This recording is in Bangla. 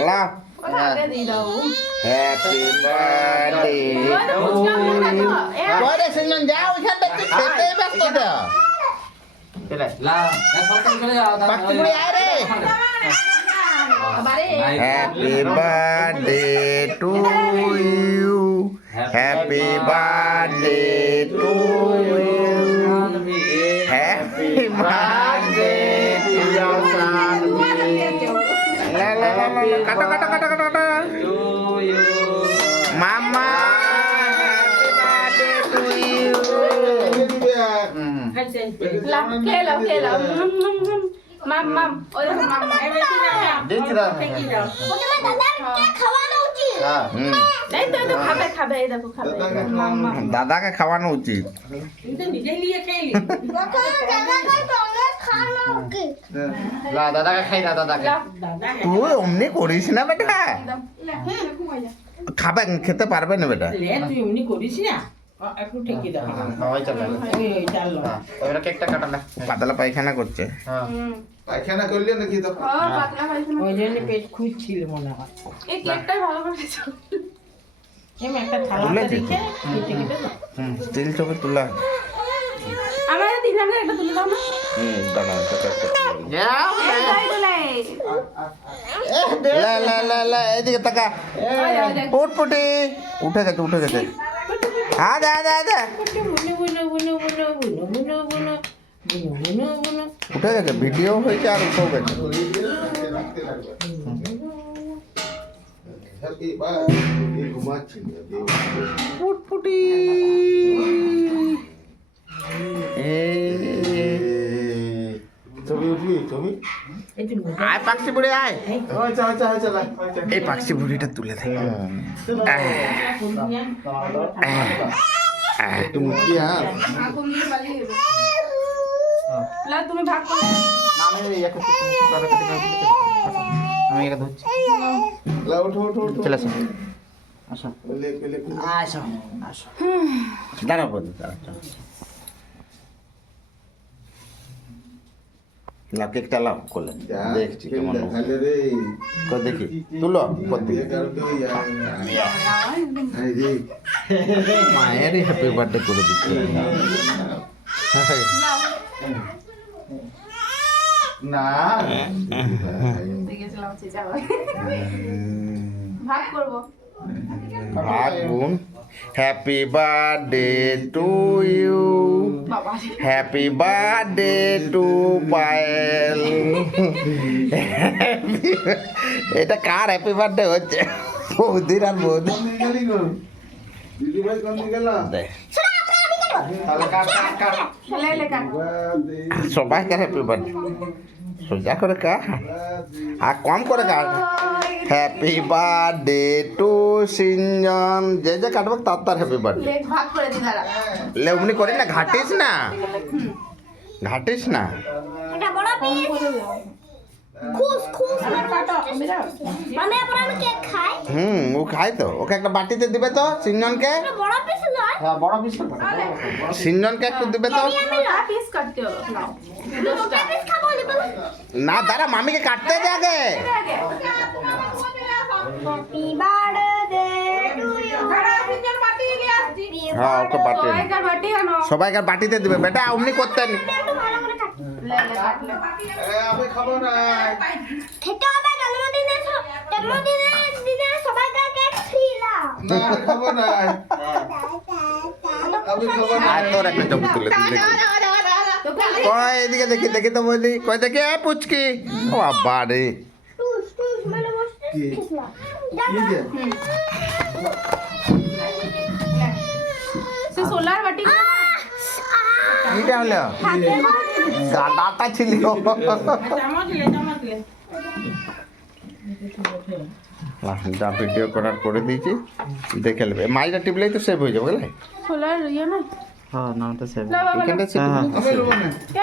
লা হ্যাপি বার্থডে পরে সিজন যাও ওখানটা খেতে ব্যস্ত তো পাখি বুড়ি আয় রে happy birthday to you happy birthday to you happy birthday to you লা লা লা লা কাটো কাটো কাটো কাটো কাটো মামা হ্যাপি বার্থডে টু ইউ খেলাও মাম ওই মাম দেখি না এই তো খাবে এই দেখো খাবে দাদাকে খাওয়ানো উচিত দাদাকে খাই না দাদাকে তুই অমনি করিস না বেটা খাবে খেতে পারবে না বেটা তুই এমনি করিস না একটু ঠেকি দাও সবাই চলে এই ডাল এবারে কেকটা কাটালে পাতলা পায়খানা করছে হ্যাঁ পায়খানা করলে নাকি তো পাতলা পায়খানা ওই জন্য পেট খুঁজছিল মনে হয় এই কেকটাই ভালো করে খেয়েছো এমন একটা থালা তুলেছে তো? দেখে কেটে কেটে দাও। স্টিল ছবি তোলা আমার তিনজনের একটা তুলে দাও না দাঁড়া তোকে একটা তুলে দিই। যাও লা লা লা লা এদিকে তাকা উঠপুটি উঠে গেছে আদা আদা আদা বুনো বুনো বুনো বুনো বুনো বুনো বুনো বুনো বুনো বুনো উঠে গেছে ভিডিও হয়েছে আর উঠেও গেছে হ্যাপি বার্থডে ঘুমাচ্ছি উঠপুটি ছবি উঠবি ছবি এই যে আয় পাখি বুড়ি আয় আচ্ছা আচ্ছা আচ্ছা এই পাখি বুড়িটা তুলে দে তুমি কি হ্যাঁ আগুন দিয়ে পালিয়ে যাবে লা তুমি ভাগ করো আমি একে আমি এটা ধরছি লা ওঠো ওঠো ওঠো চলে আসো আসো পেলে পেলে আসো আসো দাঁড়া বন্ধু দাঁড়া না কেকটা লাও করলেন দেখছি কেমন দেখালে রে দেখি তুলো প্রত্যেকে মায়েরই হ্যাপি বার্থডে করে দিচ্ছে না দেখেছিলাম চিচা ভাগ করবো ভাগ বোন হ্যাপি বার্থডে টু ইউ বাবা হ্যাপি বার্থডে টু পায়েল এটা কার হ্যাপি বার্থডে হচ্ছে বৌদির আর বৌদি গেলি গো দিদি ভাই কোন দিকে গেল দেখ, তাহলে কাট কাট কাট খেলে লেখা সবাইকার হ্যাপি বার্থডে সোজা করে কা আর কম করে কা হ্যাপি বার্থডে টু সিঞ্জন যে যে কাটবে তার তার হ্যাপি বার্থডে লেখ ভাগ করে দি দাঁড়া লেমনি করি না ঘাটিস না ঘাটিস না এটা বড় পিস খুশ খুশ মানে আমরা কেক খাই ও খাই তো ওকে একটা বাটিতে দিবে তো সিঞ্জনকে এটা বড় পিস নয় হ্যাঁ বড় পিস সিঞ্জনকে একটু দিবে তো পিস কাটতে হবে নাও দুটো পিস খাবো লিবো না দাঁড়া মামিকে কাটতে দে আগে হ্যাপি বার্থডে টু ইউ হ্যাঁ ওকে বাটি সবাইকার বাটি আনো সবাইকার বাটিতে দিবে বেটা অমনি করতেন একটু ভালো করে কাট লে কাটলে আমি খাবো না খেতে হবে জন্মদিনে সবাই কেক খিলাম না খাবো না আমি খাবো না আর তোর একটা ছবি তুলে দিলে কয় এদিকে দেখি দেখি তো বলি কয় দেখি এ পুচকি ও বাবা রে টুস টুস মানে বসে কি খিলাম কি যে সে সোলার বাটি কিটা হলো গাডাটা ছিল চামচ লে যা ভিডিও করার করে দিয়েছি দেখে নেবে মাইটা টিপলেই তো সেভ হয়ে যাবে বুঝলে সোলার ইয়ে না হ্যাঁ নামটা সেভ লা বাবা এখানটা সেভ আমি নেবো না